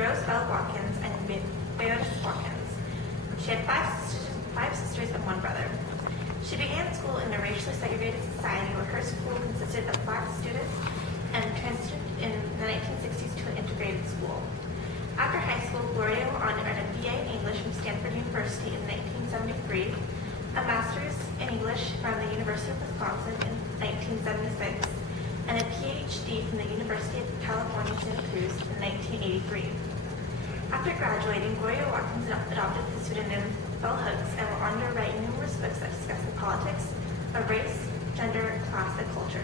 Rose Bell Watkins and Meredith Watkins. She had five sisters and one brother. She began school in a racially segregated society where her school consisted of Black students and transitioned in the 1960s to an integrated school. After high school, Gloria went on to earn a BA in English from Stanford University in 1973, a master's in English from the University of Wisconsin in 1976, and a PhD from the University of California, Santa Cruz in 1983. After graduating, Gloria Watkins adopted the pseudonym Bell Hooks and went on to write numerous books that discuss the politics of race, gender, class, and culture.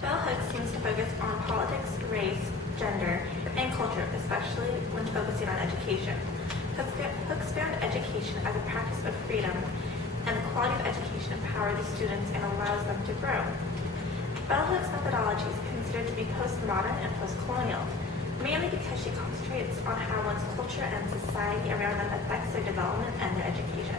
Bell Hooks seems to focus on politics, race, gender, and culture, especially when focusing on education. Hooks found education as a practice of freedom, and the quality of education empowers the students and allows them to grow. Bell Hooks' methodology is considered to be postmodern and postcolonial, mainly because she concentrates on how one's culture and society around them affects their development and their education.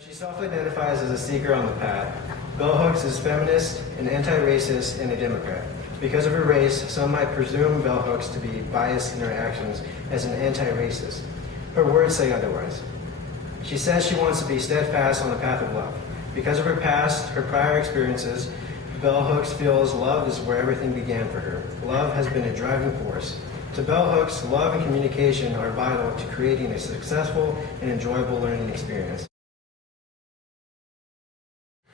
She self-identifies as a seeker on the path. Bell Hooks is feminist, an anti-racist, and a Democrat. Because of her race, some might presume Bell Hooks to be biased in her actions as an anti-racist. Her words say otherwise. She says she wants to be steadfast on the path of love. Because of her past, her prior experiences, Bell Hooks feels love is where everything began for her. Love has been a driving force. To Bell Hooks, love and communication are vital to creating a successful and enjoyable learning experience.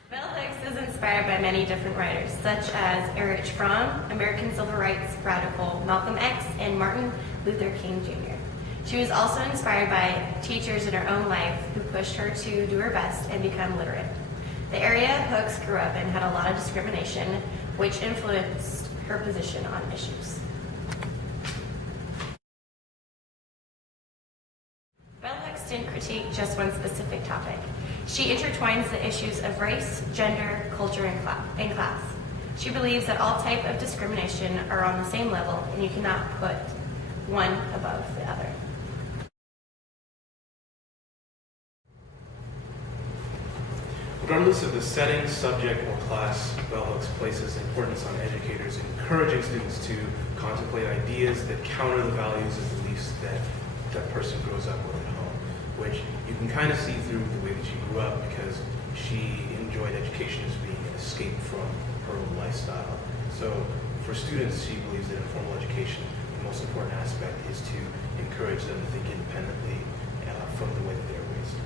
Bell Hooks is inspired by many different writers, such as Erich Fromm, American civil rights radical Malcolm X, and Martin Luther King Jr. She was also inspired by teachers in her own life who pushed her to do her best and become literate. The area Hooks grew up in had a lot of discrimination, which influenced her position on issues. Bell Hooks didn't critique just one specific topic. She intertwines the issues of race, gender, culture, and class. She believes that all types of discrimination are on the same level, and you cannot put one above the other. Regardless of the setting, subject, or class, Bell Hooks places importance on educators encouraging students to contemplate ideas that counter the values and beliefs that that person grows up with at home, which you can kind of see through the way that she grew up because she enjoyed education as being an escape from her lifestyle. So for students, she believes that in formal education, the most important aspect is to encourage them to think independently from the way that they're raised.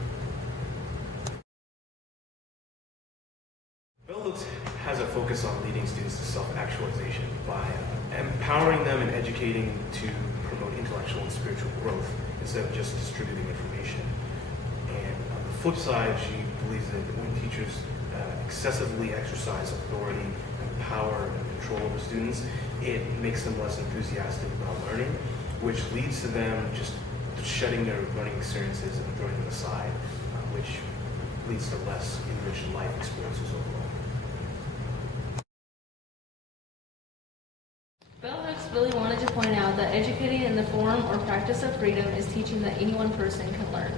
Bell Hooks has a focus on leading students to self-actualization by empowering them and educating to promote intellectual and spiritual growth instead of just distributing information. And on the flip side, she believes that when teachers excessively exercise authority and power and control over students, it makes them less enthusiastic about learning, which leads to them just shutting their learning experiences and throwing them aside, which leads to less enriched life experiences overall. Bell Hooks really wanted to point out that educating in the form or practice of freedom is teaching that any one person can learn.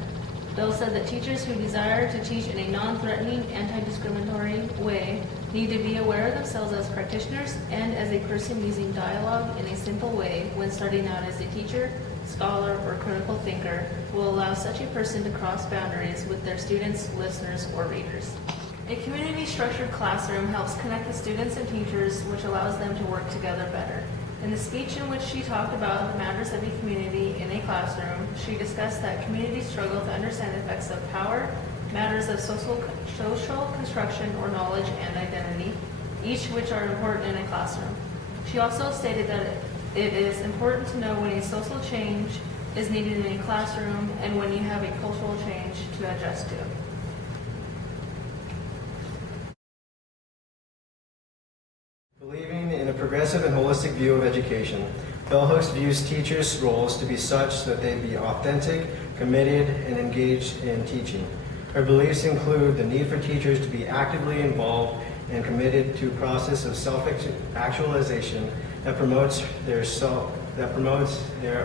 Bell said that teachers who desire to teach in a non-threatening, anti-discriminatory way need to be aware of themselves as practitioners and as a person using dialogue in a simple way when starting out as a teacher, scholar, or critical thinker will allow such a person to cross boundaries with their students, listeners, or readers. A community-structured classroom helps connect the students and teachers, which allows them to work together better. In the speech in which she talked about the matters of a community in a classroom, she discussed that communities struggle to understand the effects of power, matters of social construction or knowledge and identity, each which are important in a classroom. She also stated that it is important to know when a social change is needed in a classroom and when you have a cultural change to adjust to. Believing in a progressive and holistic view of education, Bell Hooks views teachers' roles to be such that they be authentic, committed, and engaged in teaching. Her beliefs include the need for teachers to be actively involved and committed to a process of self-actualization that promotes their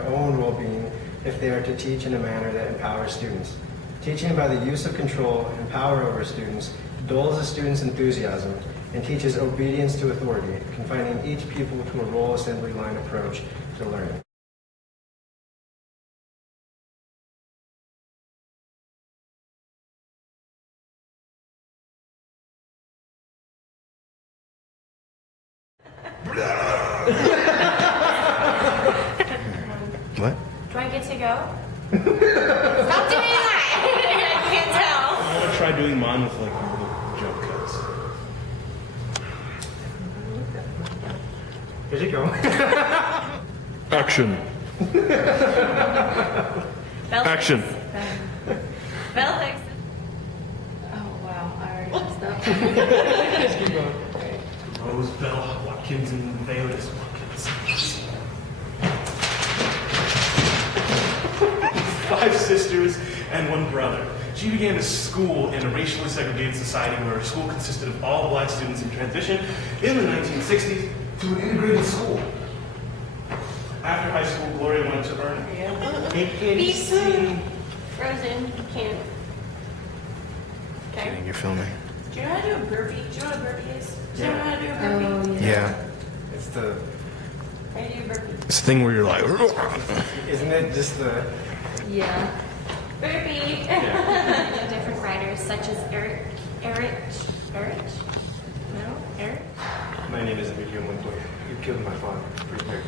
own well-being if they are to teach in a manner that empowers students. Teaching by the use of control and power over students dulls a student's enthusiasm and teaches obedience to authority, confining each pupil to a role assembly line approach to learning. What? Do I get to go? Stop doing that! I can't tell. I want to try doing mine with like little jump cuts. Here you go. Action. Bell Action. Bell Hooks. Oh, wow, I already messed up. Just keep going. Rose Bell Watkins and Veotis Watkins. 5 sisters and 1 brother. She began to school in a racially segregated society where her school consisted of all black students in transition in the 1960s to an integrated school. After high school, Gloria wanted to earn an APC. Frozen. Can't. Okay. You're filming. Do you know how to do a burpee? Do you know what a burpee is? Do you know how to do a burpee? Oh, yeah. Yeah. It's the, How do you do a burpee? It's the thing where you're like, isn't it just the, Yeah. Burpee. Different writers such as Erich? No? Erich? my name isn't Video Montoya. You killed my father. Pretty quick.